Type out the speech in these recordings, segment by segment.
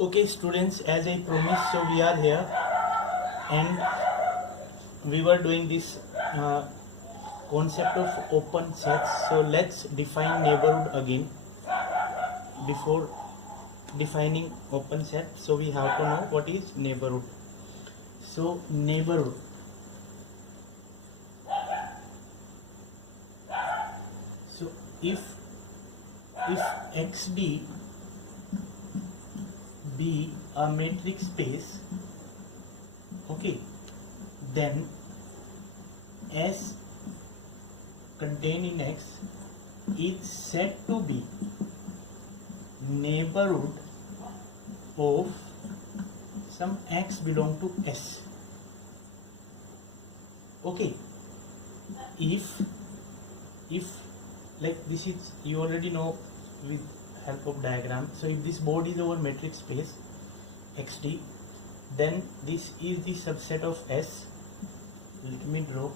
Okay students, as I promised, so we are here and we were doing this concept of open sets. So let's define neighborhood again. Before defining open set, so we have to know what is neighborhood. So neighborhood, so if xd be a matrix space, okay, then S contained in X is said to be neighborhood of some X belong to S. Okay, if like this is, you already know with help of diagram. So if this board is our matrix space XD, then this is the subset of S. Let me draw.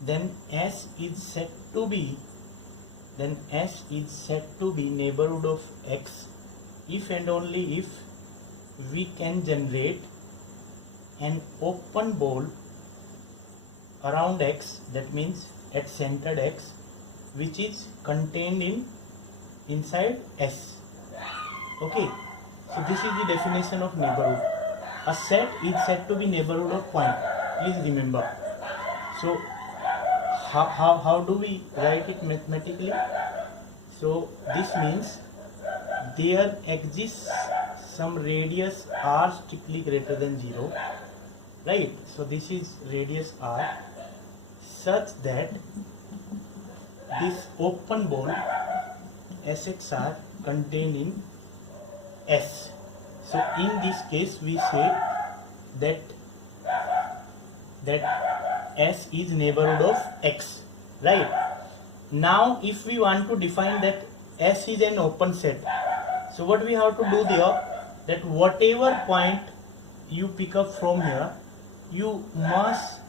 Then S is said to be neighborhood of X if and only if we can generate an open ball around X, that means at centered X, which is contained inside S. Okay, so this is the definition of neighborhood. A set is said to be neighborhood of point. Please remember. So how do we write it mathematically? So this means there exists some radius r strictly greater than 0, right? So this is radius r such that this open ball SXR contained in S. So in this case we say that S is neighborhood of X, right? Now if we want to define that S is an open set, so what we have to do there, that whatever point you pick up from here, you must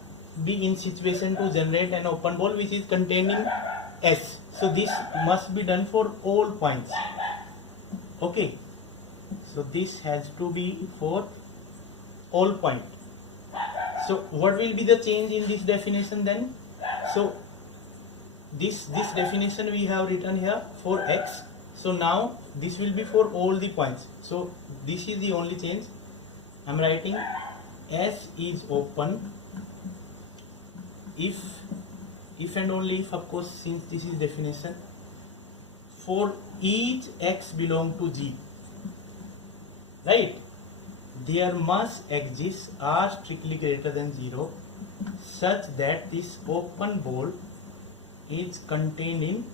be in situation to generate an open ball which is contained in S. So this must be done for all points. Okay, so this has to be for all points. So what will be the change in this definition then? So this definition we have written here for X. So now this will be for all the points. So this is the only change. I am writing S is open if and only if, of course, since this is definition, for each X belong to G, right? There must exist R strictly greater than 0 such that this open ball is contained in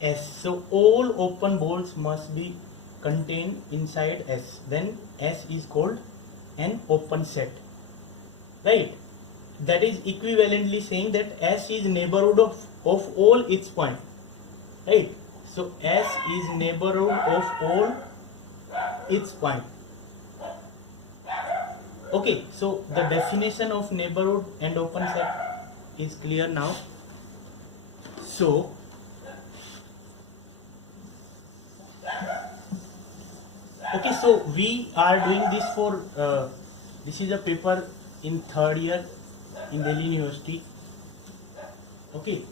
S. So all open balls must be contained inside S. Then S is called an open set, right? That is equivalently saying that S is neighborhood of all its points, right? So S is neighborhood of all its points. Okay, so the definition of neighborhood and open set is clear now. So okay, so we are doing this for this is a paper in third year in Delhi University. Okay,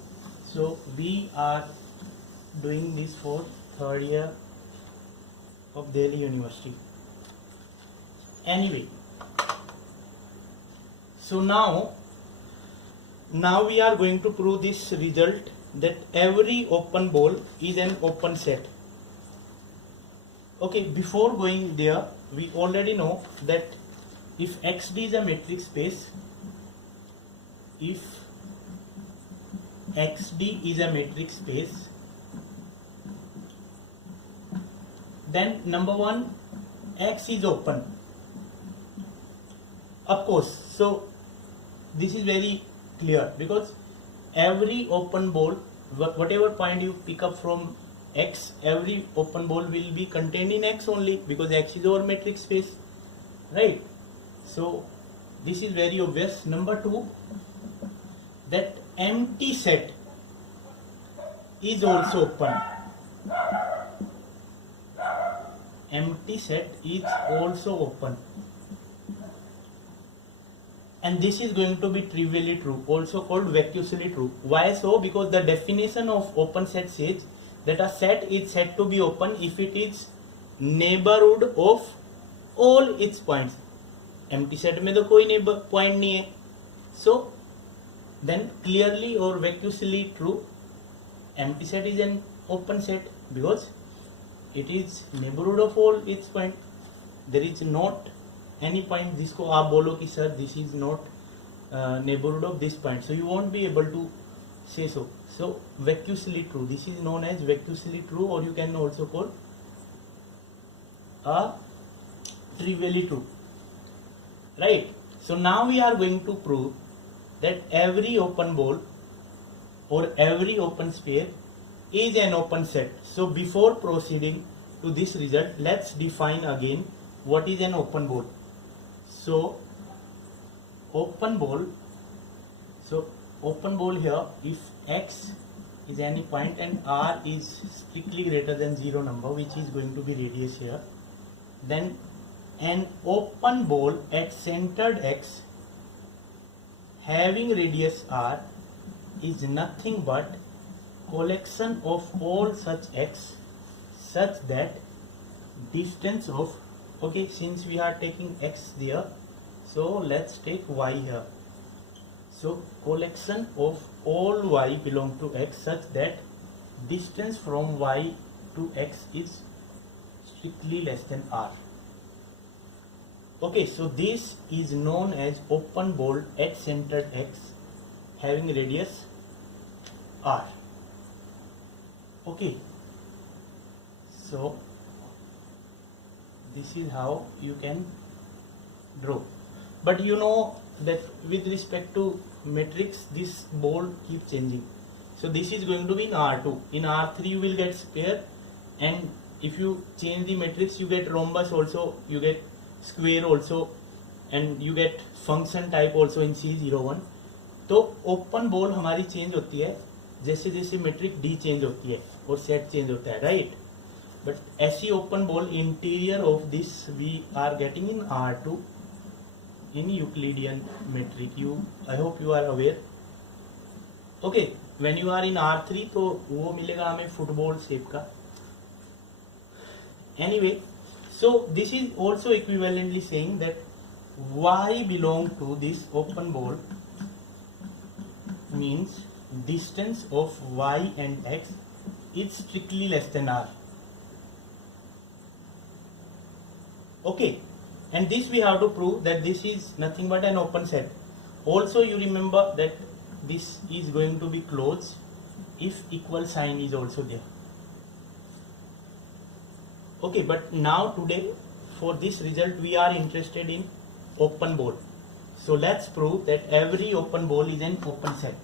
so we are doing this for third year of Delhi University. Anyway, so now we are going to prove this result, that every open ball is an open set. Okay, before going there, we already know that if XD is a matrix space, then number one, X is open, of course. So this is very clear because every open ball, whatever point you pick up from X, every open ball will be contained in X only because X is our matrix space, right? So this is very obvious. Number two, that empty set is also open. empty set is also open. And this is going to be trivially true, also called vacuously true. Why so? Because the definition of open set says that a set is said to be open if it is neighborhood of all its points. Empty set में तो कोई point नहीं है. So then clearly or vacuously true, empty set is an open set because it is neighborhood of all its point. There is not any point जिसको आप बोलो कि sir this is not neighborhood of this point, so you won't be able to say so. So vacuously true, this is known as vacuously true, or you can also call a trivially true, right? So now we are going to prove that every open ball or every open sphere is an open set. So before proceeding to this result, let's define again what is an open ball. So open ball here, if x is any point and r is strictly greater than 0 number, which is going to be radius here, then an open ball at centered x having radius r is nothing but collection of all such x such that distance of, okay, since we are taking x there, so let's take y here. So collection of all y belong to x such that distance from y to x is strictly less than r. Okay, so this is known as open ball at centered x having radius r. Okay, so this is how you can draw. But you know that with respect to matrix, this ball keeps changing. So this is going to be in R2. In R3 you will get sphere, and if you change the matrix you get rhombus also, you get square also, and you get function type also in C01. तो open ball हमारी change होती है जैसे जैसे metric D change होती है और set change होता है, राइट? बट ऐसी open ball interior of this we are getting in R2 in Euclidean metric. I hope you are aware. Okay, when you are in R3 तो वो मिलेगा हमें फुटबॉल शेप का. Anyway, so this is also equivalently saying that y belong to this open ball means distance of y and x is strictly less than r. Okay, and this we have to prove that this is nothing but an open set. Also you remember that this is going to be closed if equal sign is also there. Okay, but now today for this result we are interested in open ball. So let's prove that every open ball is an open set.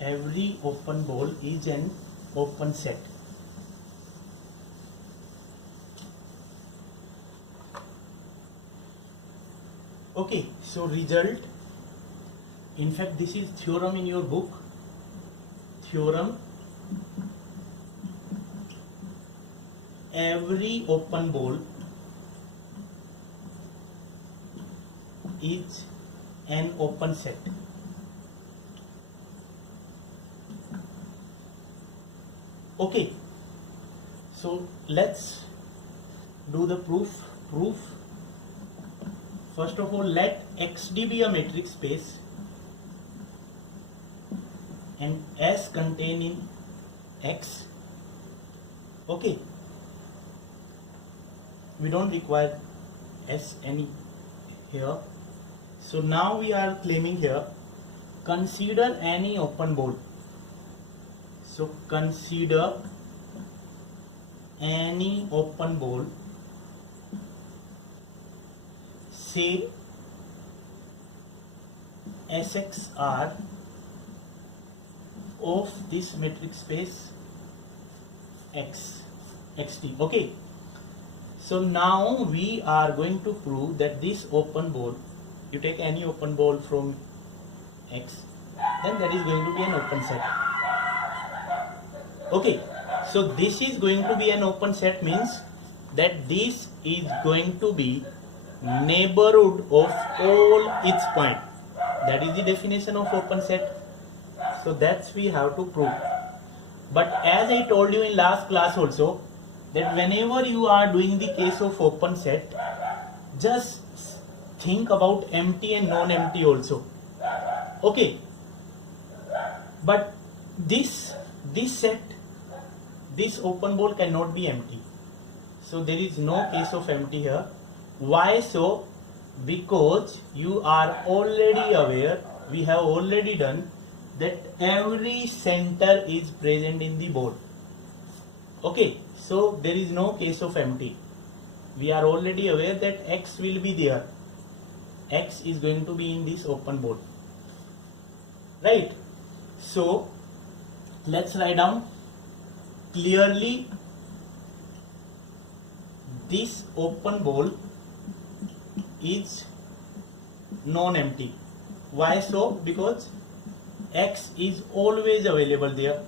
Every open ball is an open set. Okay, so result, in fact this is theorem in your book. Theorem, every open ball is an open set. Okay, so let's do the proof. First of all, let XD be a metric space and S containing X. Okay, we don't require S any here. So now we are claiming here, consider any open ball. So consider any open ball, say SXR of this metric space XT. Okay, so now we are going to prove that this open ball, you take any open ball from X, then that is going to be an open set. Okay, so this is going to be an open set means that this is going to be neighborhood of all its point. That is the definition of open set. So that's we have to prove. But as I told you in last class also, that whenever you are doing the case of open set, just think about empty and non-empty also. Okay, but this set, this open ball cannot be empty. So there is no case of empty here. Why so? Because you are already aware, we have already done that every center is present in the ball. Okay, so there is no case of empty. We are already aware that X will be there. X is going to be in this open ball. Right? So let's write down clearly this open ball is non-empty. Why so? Because X is always available there,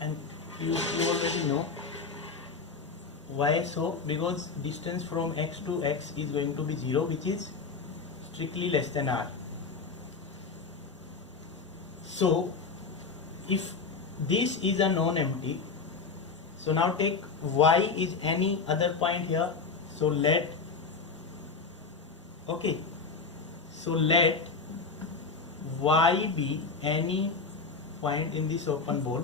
and you already know why so, because distance from X to X is going to be 0, which is strictly less than R. So if this is a non-empty, so now take Y is any other point here. So let Y be any point in this open ball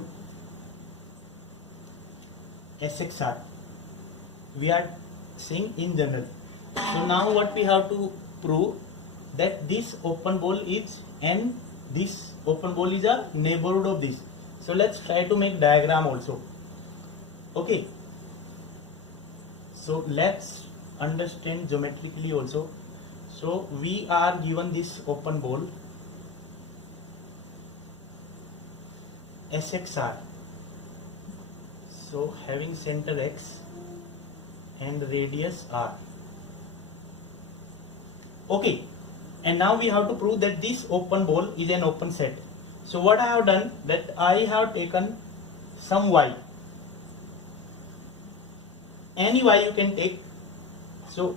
SXR. We are saying in general. So now what we have to prove, that this open ball is, and this open ball is a neighborhood of this. So let's try to make diagram also. Okay, so let's understand geometrically also. So we are given this open ball SXR, so having center X and radius R. Okay, and now we have to prove that this open ball is an open set. So what I have done, that I have taken some Y, any Y you can take. So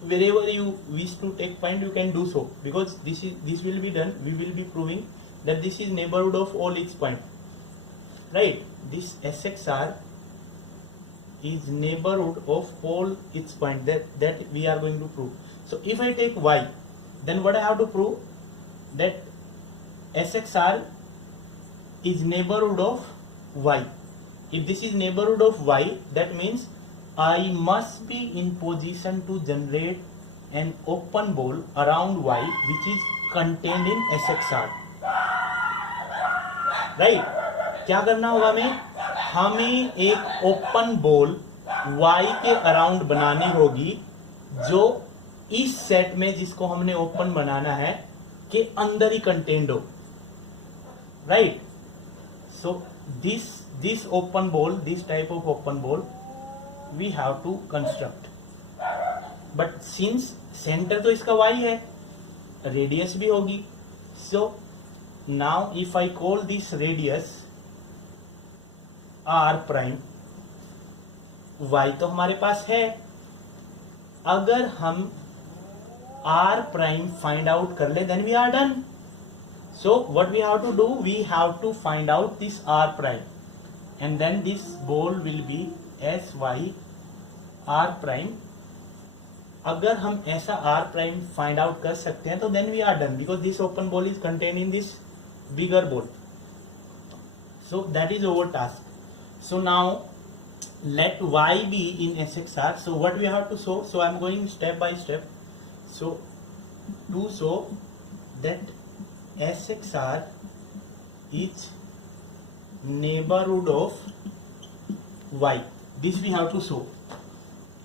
wherever you wish to take point, you can do so, because this will be done, we will be proving that this is neighborhood of all its point, right? This SXR is neighborhood of all its point, that we are going to prove. So if I take Y, then what I have to prove, that SXR is neighborhood of Y. If this is neighborhood of Y, that means I must be in position to generate an open ball around Y which is contained in SXR. Right? क्या करना होगा हमें एक open ball Y के around बनानी होगी जो इस सेट में, जिसको हमने ओपन बनाना है, के अंदर ही कंटेन्ड हो. Right? So this open ball, this type of open ball we have to construct. But since center तो इसका Y है, radius भी होगी. So now if I call this radius R prime, Y तो हमारे पास है. अगर हम R prime find out कर ले, then we are done. So what we have to do, we have to find out this R prime, and then this ball will be SY R prime. अगर हम ऐसा R prime find out कर सकते हैं तो then we are done, because this open ball is contained in this bigger ball. So that is our task. So now let Y be in SXR. So what we have to show, so I am going step by step. So to show that SXR is neighborhood of Y, this we have to show.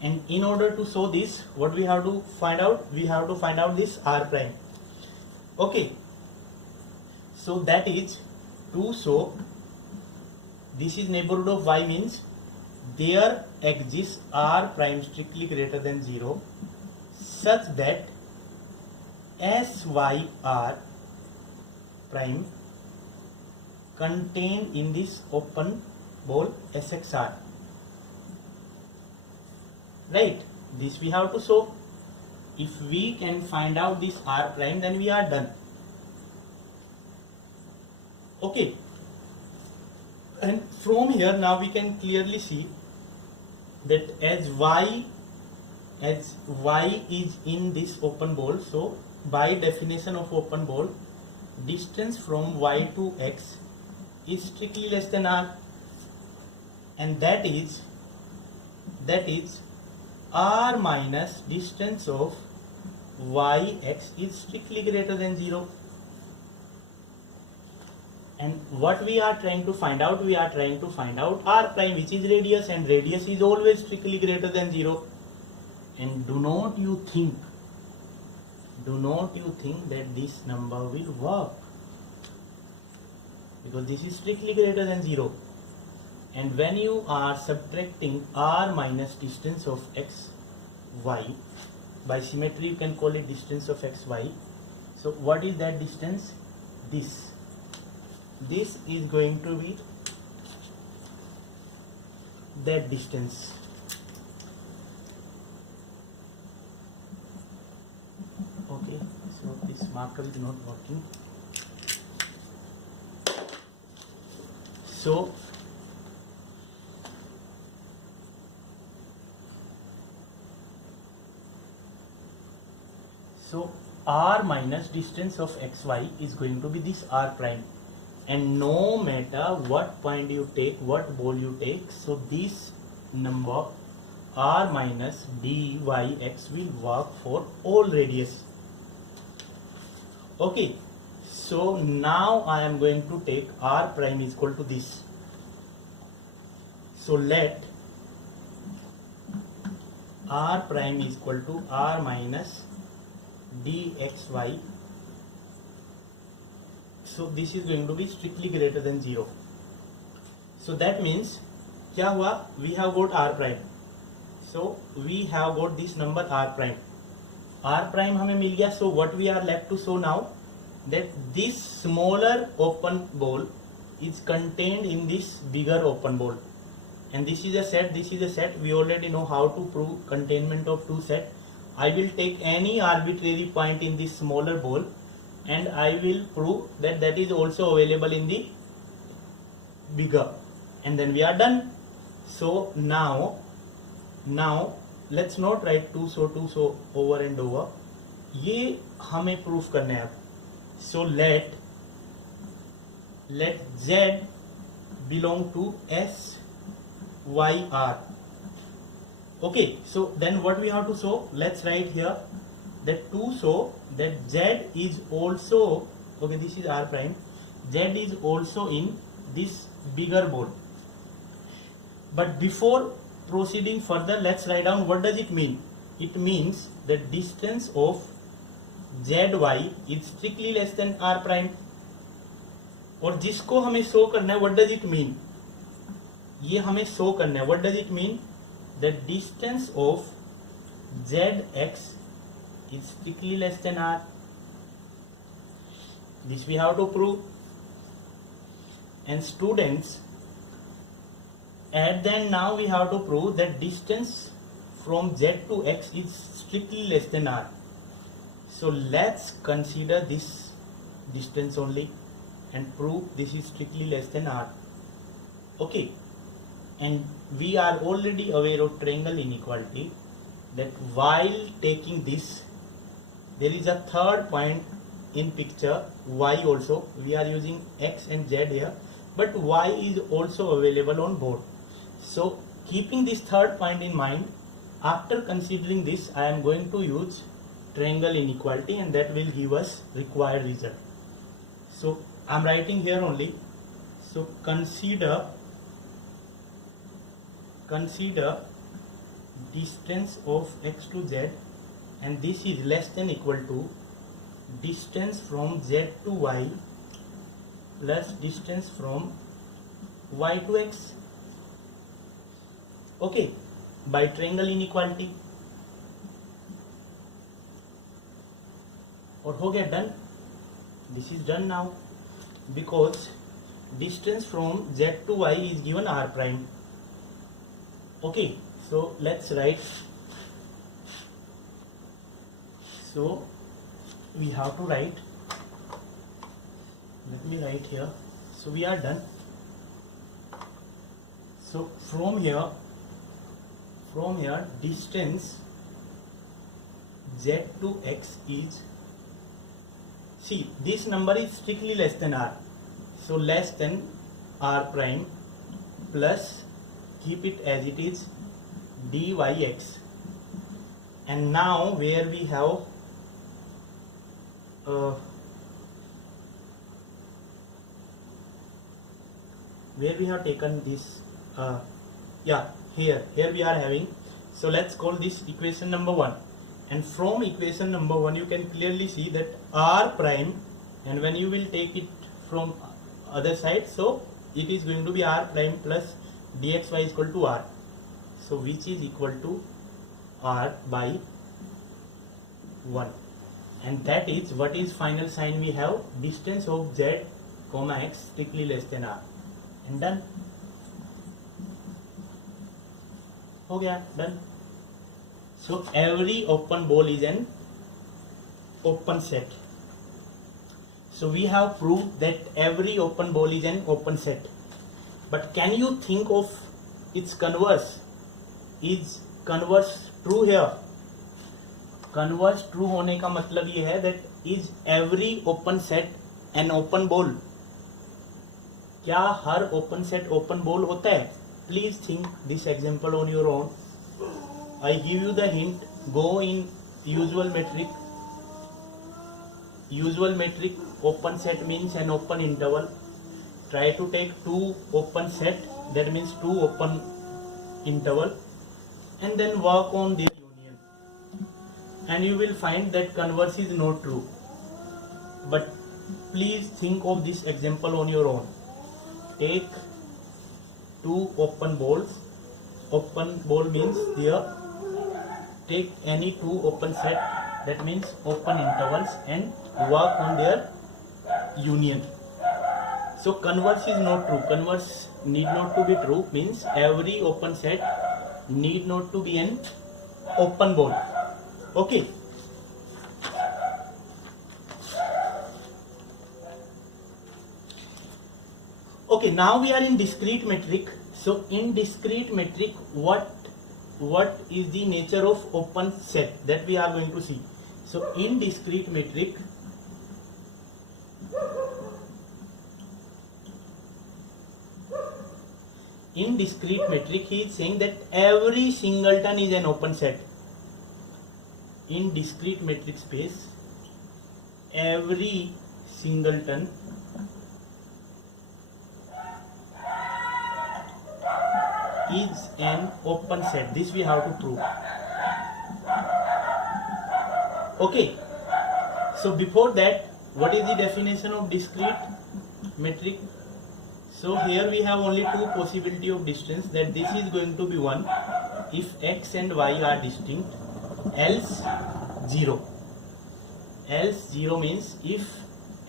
And in order to show this, what we have to find out, we have to find out this R prime. Okay, so that is to show this is neighborhood of Y, means there exists R prime strictly greater than 0, such that SYR prime contained in this open ball SXR. Right, this we have to show. If we can find out this R prime, then we are done. Okay, and from here now we can clearly see that as y is in this open ball, so by definition of open ball, distance from y to x is strictly less than r, and that is r minus distance of yx is strictly greater than 0. And what we are trying to find out? We are trying to find out r prime, which is radius, and radius is always strictly greater than 0. And do not you think that this number will work, because this is strictly greater than 0. And when you are subtracting r minus distance of x y, by symmetry you can call it distance of x y. So what is that distance? This is going to be that distance. Okay, so this marker is not working. So r minus distance of xy is going to be this r prime, and no matter what point you take, what ball you take, so this number r minus dyx will work for all radius. Okay, so now I am going to take r prime is equal to this. So let r prime is equal to r minus dxy. So this is going to be strictly greater than 0. So that means क्या हुआ? We have got r prime. So we have got this number r prime. R prime हमें मिल गया. So what we are left to show now, that this smaller open ball is contained in this bigger open ball, and this is a set, this is a set. We already know how to prove containment of two set. I will take any arbitrary point in this smaller ball, and I will prove that that is also available in the bigger, and then we are done. So now let's not write 2 so over and over. ये हमें proof करना है अब. So let z belong to SYR. Okay, so then what we have to show? Let's write here that to show that z is also, okay, this is r prime, z is also in this bigger ball. But before proceeding further, let's write down what does it mean. It means the distance of zy is strictly less than r prime. और जिसको हमें show करना है, what does it mean? ये हमें show करना है. What does it mean? The distance of zx is strictly less than r. This we have to prove. And students, at then now we have to prove that distance from z to x is strictly less than r. So let's consider this distance only and prove this is strictly less than r. Okay, and we are already aware of triangle inequality, that while taking this, there is a third point in picture, y also. We are using x and z here, but y is also available on board. So keeping this third point in mind, after considering this, I am going to use triangle inequality, and that will give us required result. So I am writing here only. So consider distance of x to z, and this is less than equal to distance from z to y plus distance from y to x. Okay, by triangle inequality. और हो गया done. This is done now because distance from z to y is given r prime. Okay, so let's write. So we have to write. Let me write here. So we are done. So from here distance z to x is, see, this number is strictly less than r, so less than r prime plus, keep it as it is, dyx. And now where we have taken this, here we are having, so let's call this equation number 1. And from equation number 1 you can clearly see that r prime, and when you will take it from other side, so it is going to be r prime plus dxy is equal to r, so which is equal to r by 1. And that is what is final sign we have, distance of z comma x strictly less than r. And done. हो गया, done. So every open ball is an open set. So we have proved that every open ball is an open set. But can you think of its converse? Is converse true here? Converse true होने का मतलब ये है that is every open set an open ball? क्या हर open set open ball होता है? Please think this example on your own. I give you the hint. Go in usual metric. Usual metric, open set means an open interval. Try to take two open set, that means two open interval, and then work on their union. And you will find that converse is not true. But please think of this example on your own. Take two open balls. Open ball means here. Take any two open set, that means open intervals, and work on their union. So converse is not true. Converse need not to be true, means every open set need not to be an open ball. Okay. Okay, now we are in discrete metric. So in discrete metric, what is the nature of open set, that we are going to see. So in discrete metric, he is saying that every singleton is an open set. In discrete metric space, every singleton is an open set. This we have to prove. Okay. So before that, what is the definition of discrete metric? So here we have only two possibility of distance, that this is going to be 1 if x and y are distinct, else 0. Else 0 means if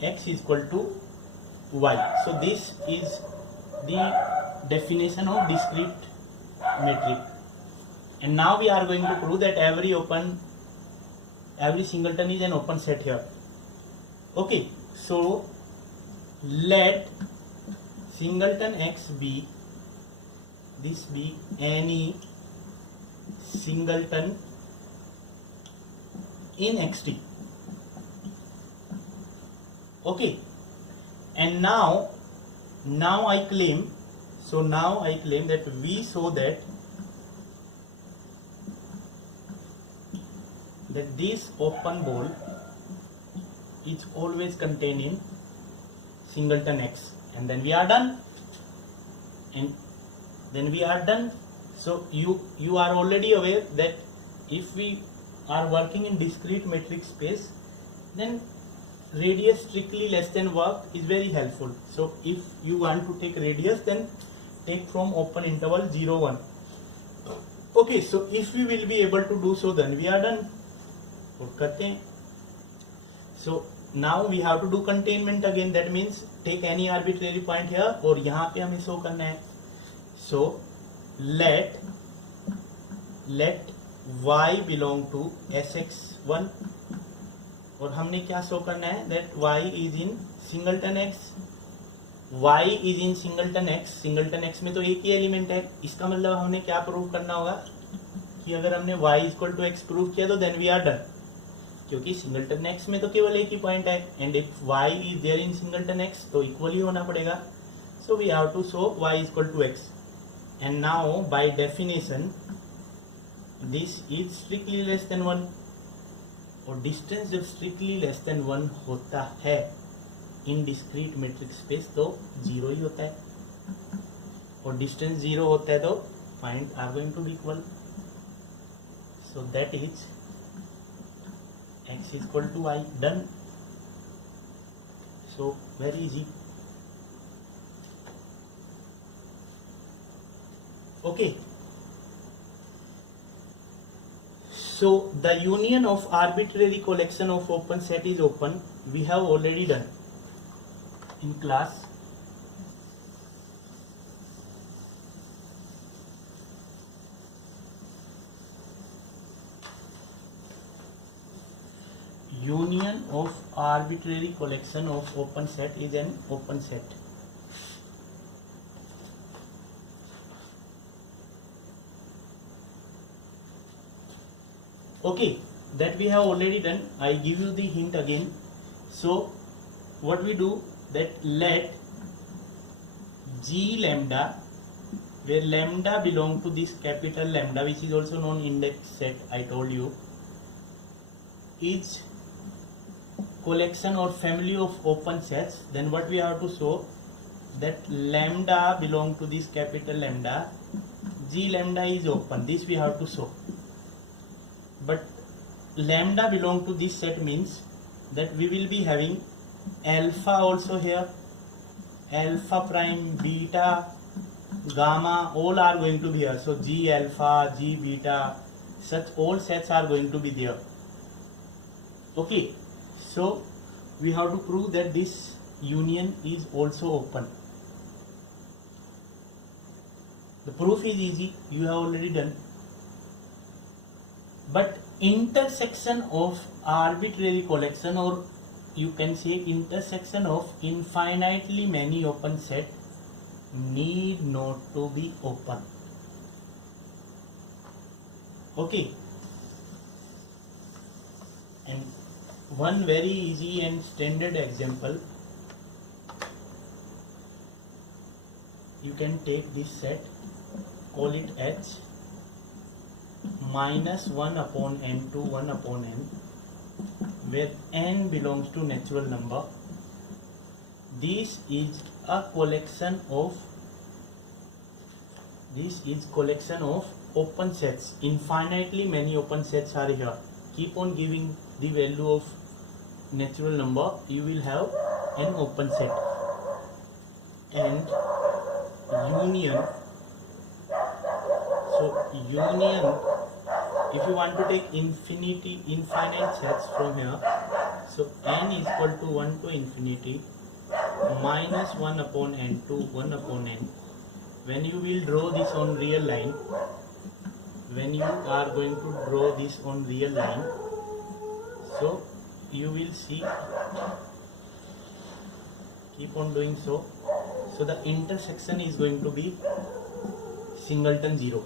x is equal to y. So this is the definition of discrete metric. And now we are going to prove that every singleton is an open set here. Okay, so let singleton x be any singleton in xt. Okay, and now I claim that we show that this open ball is always contained in singleton x, and then we are done. So you are already aware that if we are working in discrete metric space, then radius strictly less than work is very helpful. So if you want to take radius, then take from open interval 0, 1. Okay, so if we will be able to do so, then we are done. So now we have to do containment again. That means take any arbitrary point here और यहाँ पे हमें show करना है. So let y belong to Sx1 और हमने क्या show करना है that y is in singleton x. y is in singleton x. singleton x में तो एक ही एलिमेंट है. इसका मतलब हमने क्या प्रूव करना होगा कि अगर हमने y equal to x prove किया तो देन वी आर डन, क्योंकि सिंगलटन x में तो केवल एक ही पॉइंट है and if y is there in singleton x तो इक्वल ही होना पड़ेगा. So we have to show y equal to x and now by definition this is strictly less than 1 और डिस्टेंस जब स्ट्रिक्टली लेस देन 1 होता है इन discrete metric space तो 0 ही होता है और डिस्टेंस 0 होता है तो point are going to be equal. So that is x is equal to y. Done. So very easy. Okay. So the union of arbitrary collection of open set is open. We have already done in class. Union of arbitrary collection of open set is an open set. Okay, that we have already done. I give you the hint again. So what we do that let G lambda, where lambda belong to this capital lambda, which is also known index set, I told you, is collection or family of open sets. Then what we have to show that lambda belong to this capital lambda, G lambda is open. This we have to show. But lambda belong to this set means that we will be having alpha also here, alpha prime, beta, gamma, all are going to be here. So G alpha, G beta, such all sets are going to be there. Okay, so we have to prove that this union is also open. The proof is easy, you have already done. But intersection of arbitrary collection, or you can say intersection of infinitely many open set, need not to be open. Okay, and one very easy and standard example, you can take this set, call it H, minus 1 upon n to 1 upon n, where n belongs to natural number. This is a collection of open sets. Infinitely many open sets are here. Keep on giving the value of natural number, you will have an open set. And union, so union, if you want to take infinite sets from here, so n is equal to 1 to infinity minus 1 upon n to 1 upon n. When you will draw this on real line, when you are going to draw this on real line, so you will see, keep on doing so. So the intersection is going to be singleton 0.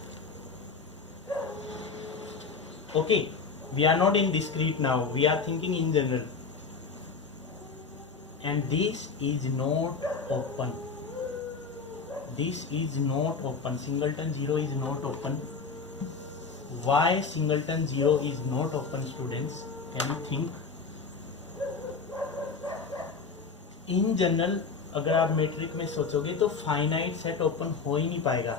Okay, we are not in discrete now, we are thinking in general. And this is not open. This is not open. Singleton 0 is not open. Why singleton 0 is not open, students? Can you think? In general, अगर आप metric में सोचोगे तो finite set open हो ही नहीं पाएगा.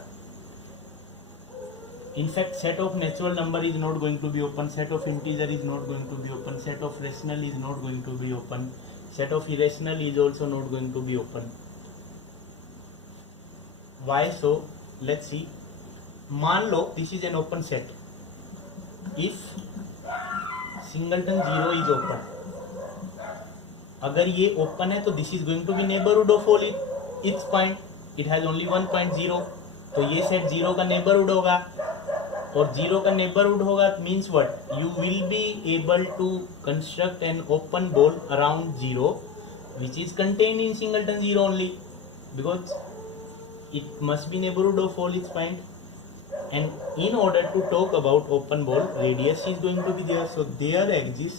In fact, set of natural number is not going to be open, set of integer is not going to be open, set of rational is not going to be open, set of irrational is also not going to be open. Why so? Let's see. मान लो this is an open set. If singleton 0 is open, अगर ये open है तो this is going to be neighbourhood of all its point, it has only 1.0, तो ये set 0 का neighbourhood होगा, और 0 का नेबरहुड होगा means what, you will be able to construct an open ball around 0 which is contained in singleton 0 only, because it must be neighborhood of all its point. And in order to talk about open ball, radius is going to be there, so their edges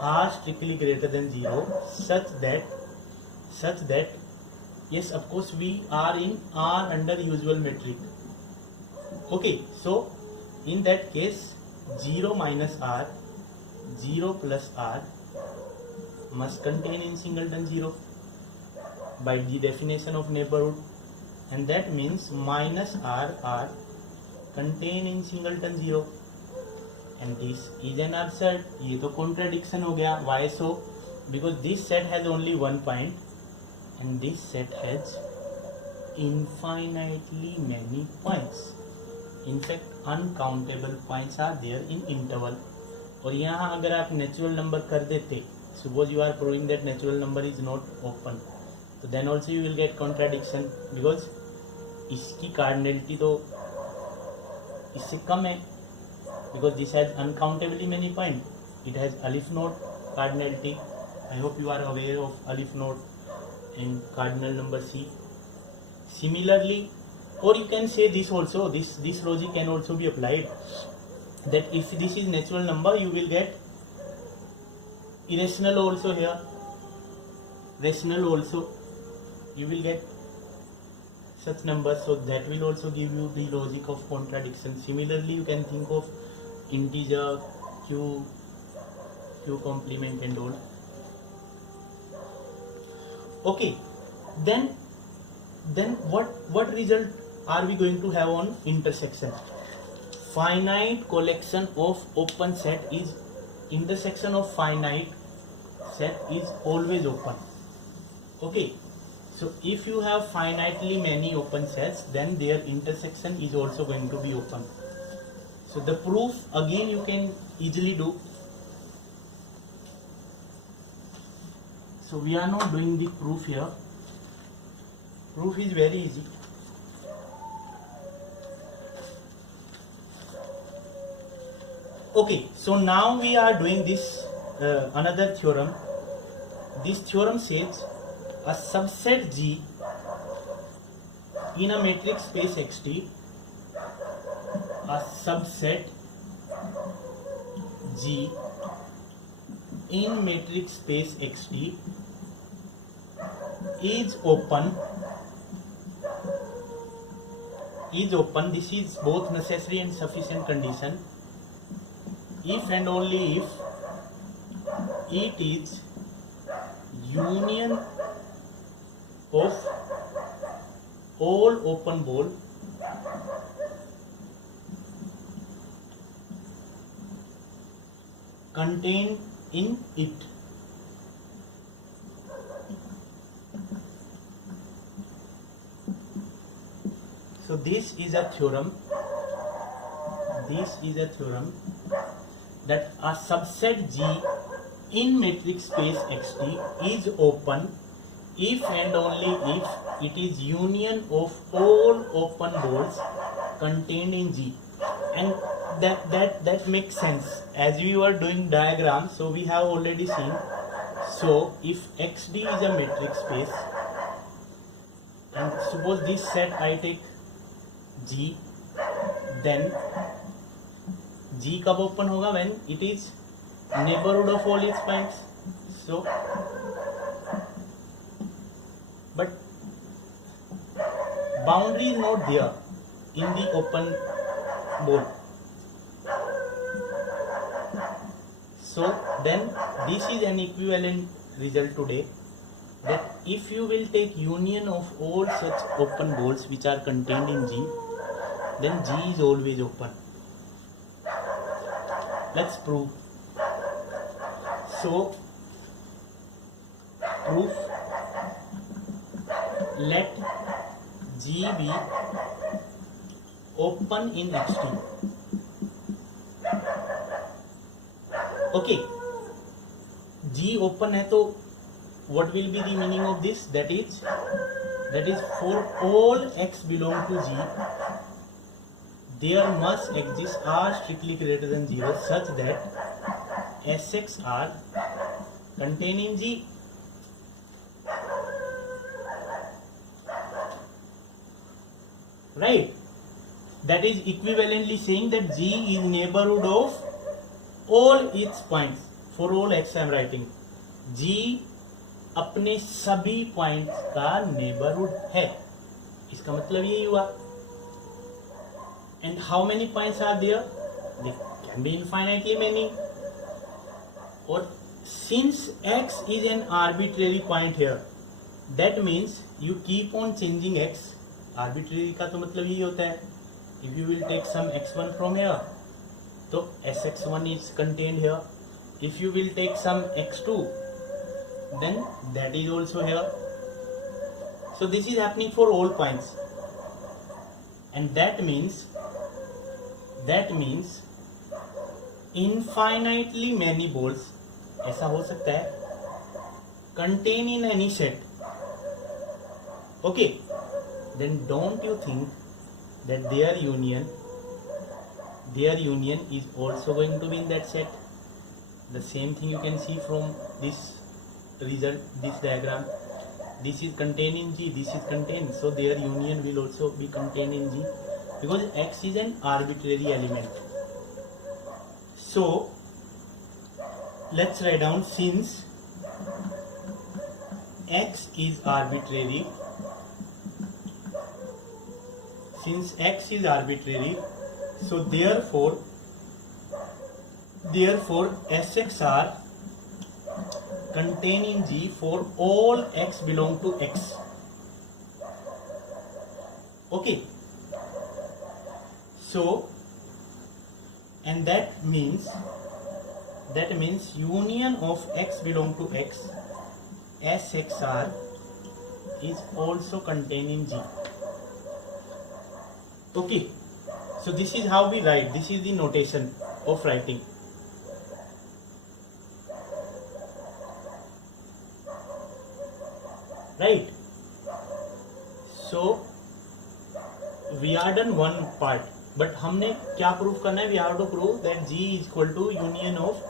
are strictly greater than 0, such that yes, of course we are in R under usual metric. Okay, so in that case 0 minus R, 0 plus R must contain in singleton 0 by the definition of neighborhood, and that means minus R contain in singleton 0, and this is an absurd. ये तो contradiction हो गया. Why so? Because this set has only one point and this set has infinitely many points. In fact, uncountable points are there in interval. और यहाँ अगर आप natural number कर देते, suppose you are proving that natural number is not open, so then also you will get contradiction, because इसकी cardinality तो इससे कम है, because this has uncountably many points. It has alif node cardinality. I hope you are aware of alif node in cardinal number C. Similarly, or you can say this also, this logic can also be applied, that if this is natural number, you will get irrational also here, rational also, you will get such numbers, so that will also give you the logic of contradiction. Similarly, you can think of integer, q complement and all. Okay, then what result are we going to have on intersection? Finite collection of open set is intersection of finite set is always open. Okay, so if you have finitely many open sets, then their intersection is also going to be open. So the proof again you can easily do. So we are not doing the proof here. Proof is very easy. Okay, so now we are doing this another theorem. This theorem says a subset G in a matrix space XT, a subset G in matrix space XT is open. This is both necessary and sufficient condition if and only if it is union of all open ball contained in it. So this is a theorem that a subset G in matrix space XT is open if and only if it is union of all open balls contained in G. And that makes sense as we were doing diagrams, so we have already seen. So if XD is a matrix space, and suppose this set I take G, then G कब open होगा? when it is neighborhood of all its points. So but boundary is not there in the open ball. So then this is an equivalent result today, that if you will take union of all such open balls which are contained in G, then G is always open. Let's prove. So proof, let G be open in XT. Okay, G open है तो what will be the meaning of this? That is for all x belong to G, there must exist R strictly greater than 0 such that Sx are contained in G. Right? That is equivalently saying that G is neighborhood of all its points. For all x I am writing. G अपने सभी points का neighbourhood है, इसका मतलब यही हुआ. And how many points are there? They can be infinitely many. और since x is an arbitrary point here, that means you keep on changing x. Arbitrary का तो मतलब यही होता है, if you will take some x1 from here तो sx1 is contained here. If you will take some x2 then that is also here. So this is happening for all points, and that means infinitely many balls ऐसा हो सकता है contain in any set. Okay, then don't you think that their union is also going to be in that set? The same thing you can see from this result, this diagram. This is contained in G, this is contained, so their union will also be contained in G because x is an arbitrary element. So let's write down, since x is arbitrary, so therefore Sx are contained in G for all x belong to x. Okay, so and that means union of x belong to x, Sxr is also contained in G. Okay, so this is how we write, this is the notation of writing. Right? So we are done one part, but हमने क्या proof करना है? We have to prove that G is equal to union of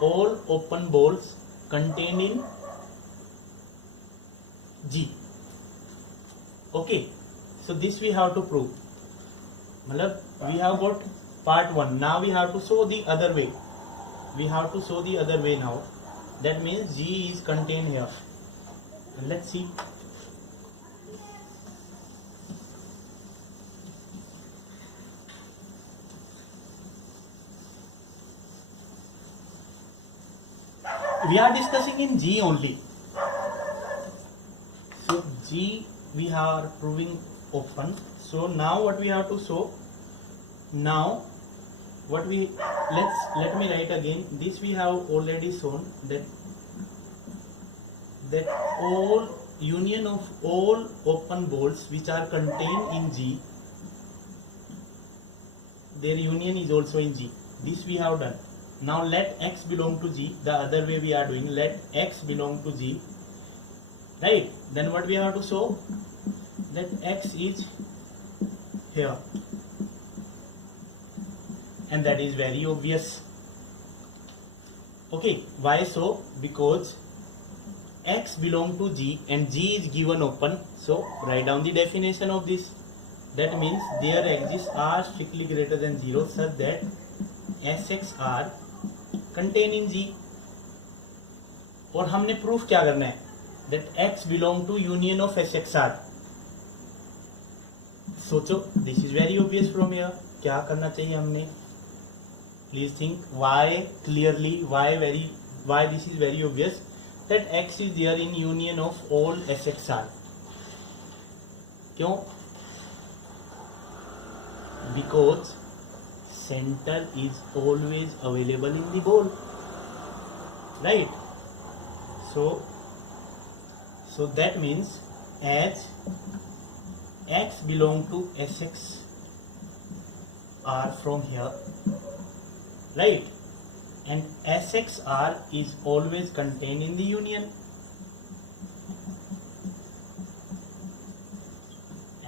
all open balls contained in G. Okay, so this we have to prove. मतलब we have got part 1. Now we have to show the other way. Now. That means G is contained here. Let's see. We are discussing in G only. So G we are proving open. So now what we have to show? Now what we let me write again. This we have already shown that all union of all open balls which are contained in G, their union is also in G. This we have done. Now let x belong to G. The other way we are doing, let x belong to G. Right? Then what we have to show? That x is here. And that is very obvious. Okay, why so? Because x belong to G and G is given open. So write down the definition of this. That means there exists R strictly greater than 0 such that Sx are contained in G. और हमने proof क्या करना है? That x belong to union of Sx are. सोचो, this is very obvious from here. क्या करना चाहिए हमने? Please think why clearly, why this is very obvious. That x is there in union of all Sx are. क्यों? Because center is always available in the ball, right? So that means as x belong to Sx are from here, right? And Sx are is always contained in the union.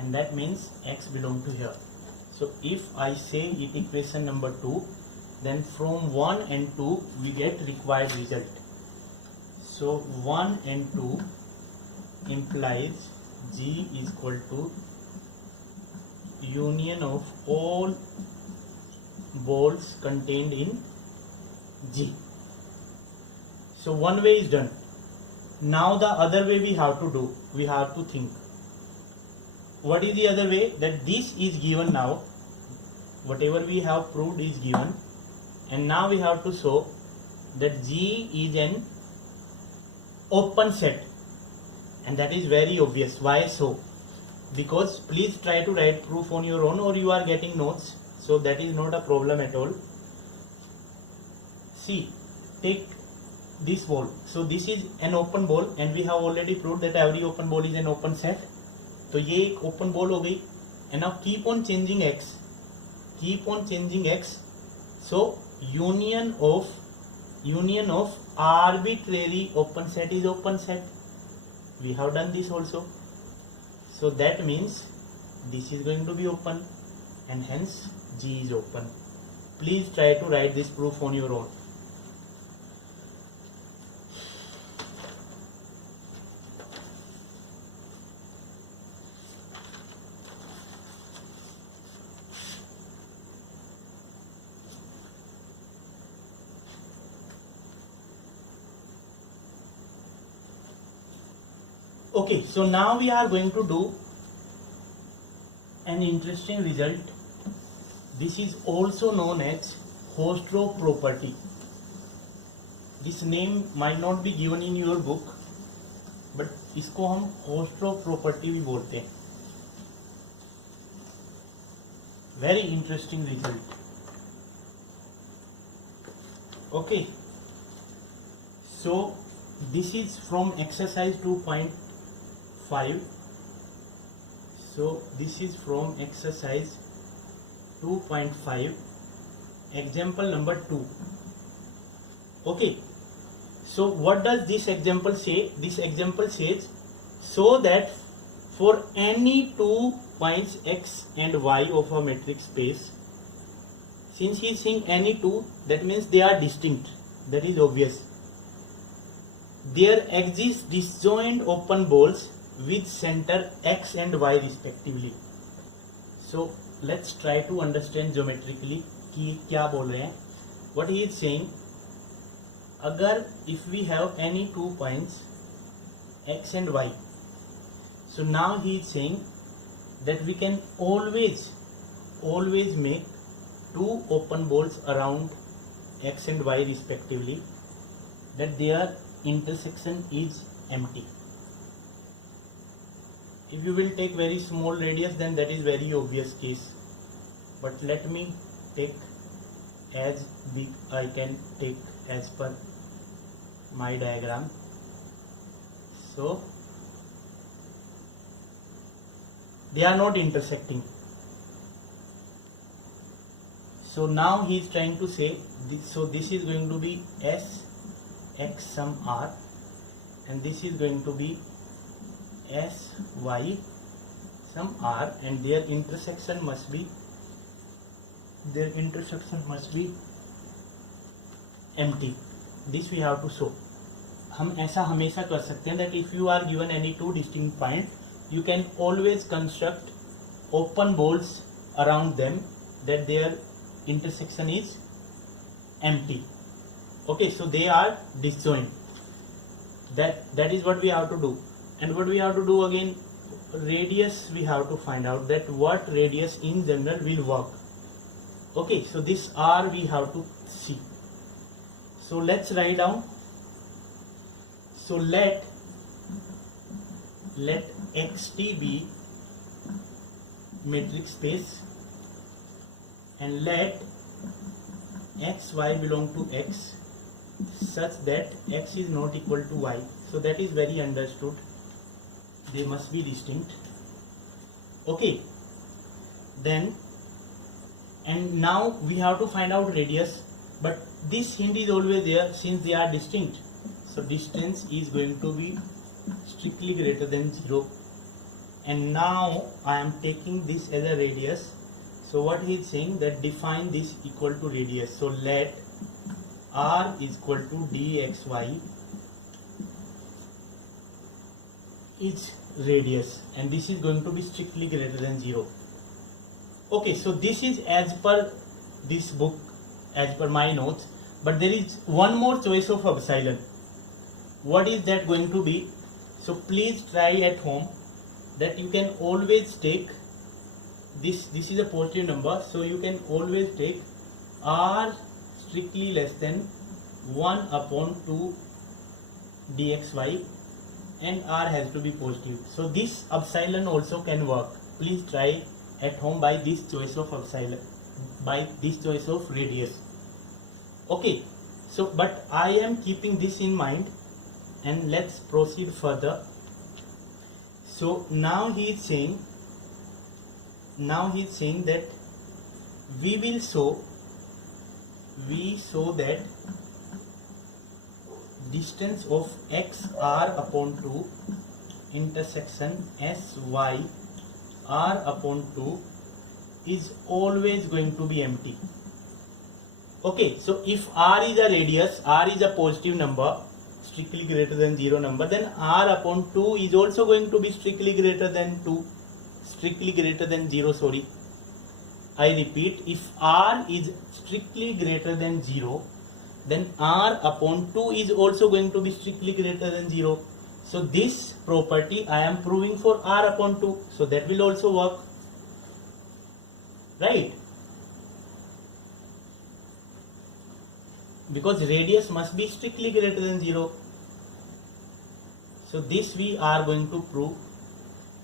and that means x belong to here. So if I say it equation number 2, then from 1 and 2 we get required result. So 1 and 2 implies G is equal to union of all balls contained in G. So one way is done. Now the other way we have to do, we have to think. What is the other way? That this is given now, whatever we have proved is given, and now we have to show that G is an open set, and that is very obvious. Why so? Because please try to write proof on your own, or you are getting notes, so that is not a problem at all. See, take this ball. So this is an open ball, and we have already proved that every open ball is an open set. तो ये एक open ball हो गई, and now keep on changing x, so union of arbitrary open set is open set. We have done this also, so that means this is going to be open, and hence G is open. Please try to write this proof on your own. Okay, so now we are going to do an interesting result. This is also known as Hausdorff property. This name might not be given in your book, but इसको हम Hausdorff property भी बोलते हैं. Very interesting result. Okay, so this is from exercise 2.5. So this is from exercise 2.5, example number 2. Okay, so what does this example say? This example says, so that for any 2 points x and y of a metric space, since he is saying any 2, that means they are distinct, that is obvious. There exist disjoint open balls with center x and y respectively. So let's try to understand geometrically कि क्या बोल रहे हैं. What he is saying, अगर if we have any 2 points x and y, so now he is saying that we can always make 2 open balls around x and y respectively, that their intersection is empty. If you will take very small radius, then that is very obvious case, but let me take as big I can take as per my diagram. So they are not intersecting. So now he is trying to say this, so this is going to be S x sum r, and this is going to be S y sum r, and their intersection must be empty. This we have to show. हम ऐसा हमेशा कर सकते हैं that if you are given any 2 distinct points, you can always construct open balls around them that their intersection is empty. Okay, so they are disjoint. That is what we have to do. And what we have to do again, radius we have to find out, that what radius in general will work. Okay, so this r we have to see. So let's write down. So let xt be metric space, and let xy belong to x such that x is not equal to y. So that is very understood. They must be distinct. Okay, then, and now we have to find out radius, but this hint is always there since they are distinct. So distance is going to be strictly greater than 0, and now I am taking this as a radius. So what he is saying, that define this equal to radius. So let r is equal to dxy is radius, and this is going to be strictly greater than 0. Okay, so this is as per this book, as per my notes, but there is one more choice of epsilon. What is that going to be? So please try at home, that you can always take this is a positive number, so you can always take r strictly less than 1 upon 2 dxy, and r has to be positive. So this epsilon also can work. Please try at home by this choice of epsilon, by this choice of radius. Okay, so but I am keeping this in mind, and let's proceed further. So now he is saying that we show that distance of x r upon 2 intersection s y r upon 2 is always going to be empty. Okay, so if r is a radius, r is a positive number, strictly greater than 0 number, then r upon 2 is also going to be strictly greater than 0, sorry. I repeat, if r is strictly greater than 0, then r upon 2 is also going to be strictly greater than 0. So this property I am proving for r upon 2, so that will also work, right? Because radius must be strictly greater than 0. So this we are going to prove,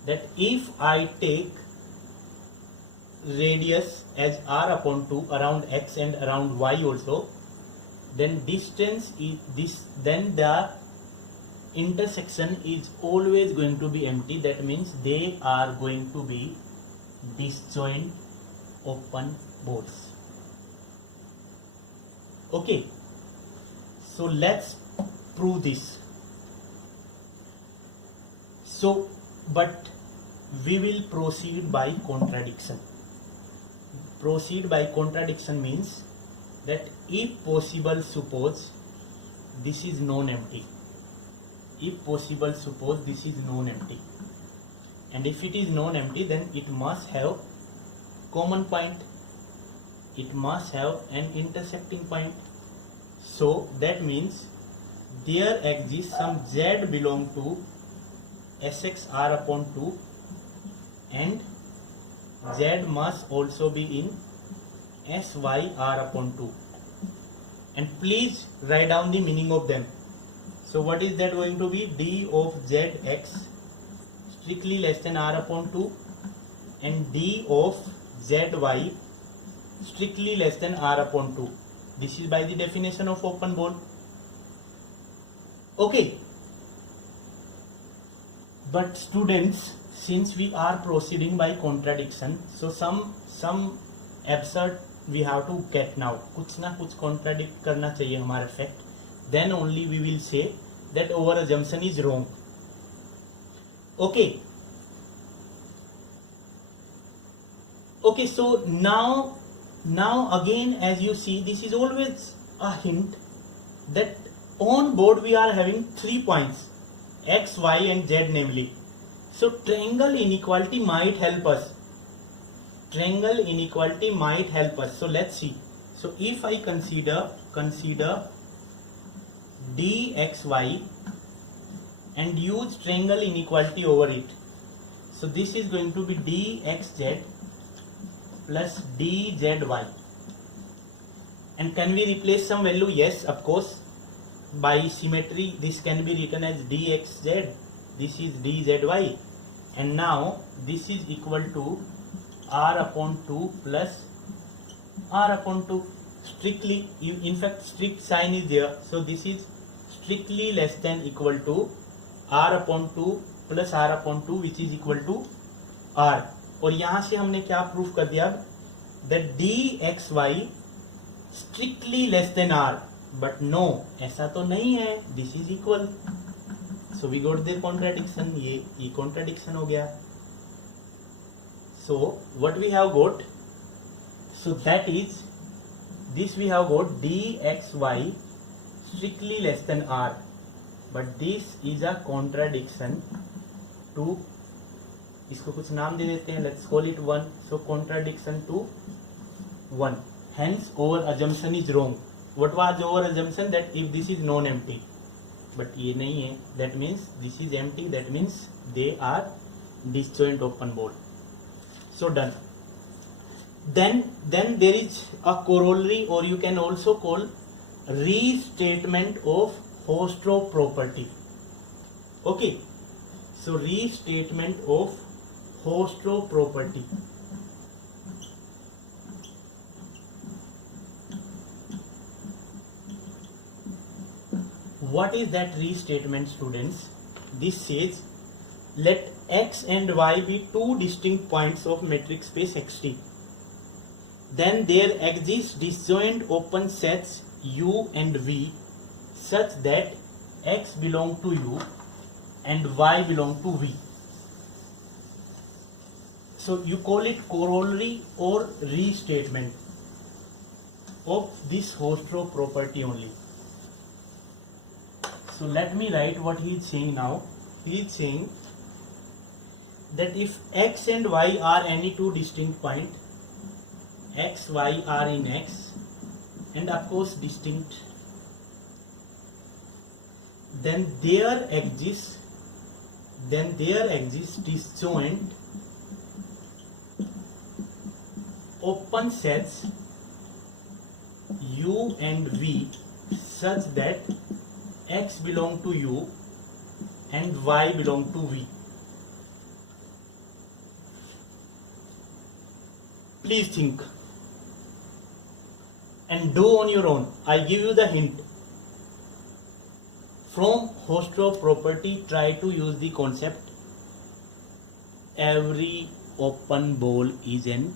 that if I take radius as r upon 2 around x and around y also, then distance is this, then the intersection is always going to be empty. That means they are going to be disjoint open balls. Okay, so let's prove this. So, but we will proceed by contradiction. Proceed by contradiction means that if possible, suppose this is non-empty. If possible, suppose this is non-empty. And if it is non-empty, then it must have common point. It must have an intersecting point. So that means there exists some z belong to Sx r upon 2, and z must also be in Sy r upon 2. And please write down the meaning of them. So what is that going to be? D of zx strictly less than r upon 2, and d of zy strictly less than r upon 2. This is by the definition of open ball. Okay. But students, since we are proceeding by contradiction, so some absurd we have to get now. कुछ ना कुछ contradict करना चाहिए हमारा fact. Then only we will say that our assumption is wrong. Okay. Okay, so now again, as you see, this is always a hint that on board we are having 3 points, x, y and z namely. So triangle inequality might help us. Triangle inequality might help us. So let's see. So if I consider dxy and use triangle inequality over it. So this is going to be dxz plus dzy. And can we replace some value? Yes, of course. By symmetry, this can be written as dxz. This is dzy. And now this is equal to r upon 2 plus r upon 2. Strictly, in fact, strict sign is there. So this is strictly less than equal to r upon 2 plus r upon 2, which is equal to r. और यहां से हमने क्या proof कर दिया? that dxy strictly less than r. But no, ऐसा तो नहीं है. This is equal. So we got the contradiction. ये contradiction हो गया. So what we have got, so that is this we have got dxy strictly less than r, but this is a contradiction to, इसको कुछ नाम दे देते हैं, let's call it 1. So contradiction to 1, hence our assumption is wrong. What was our assumption? That if this is non-empty, but ये नहीं है, that means this is empty, that means they are disjoint open ball. So done. Then there is a corollary, or you can also call restatement of Hausdorff property. Okay, so restatement of Hausdorff property. What is that restatement, students? This says, let x and y be two distinct points of metric space xt. Then there exist disjoint open sets u and v such that x belong to u and y belong to v. So you call it corollary or restatement of this Hausdorff property only. So let me write what he is saying now. He is saying that if x and y are any two distinct points, x, y are in x, and of course distinct, then there exists disjoint open sets u and v such that x belong to u and y belong to v. Please think and do on your own. I give you the hint. From Hausdorff property, try to use the concept every open ball is an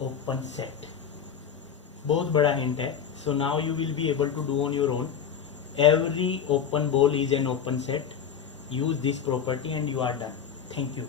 open set. बहुत बड़ा hint है. So now you will be able to do on your own. Every open ball is an open set. Use this property and you are done. Thank you.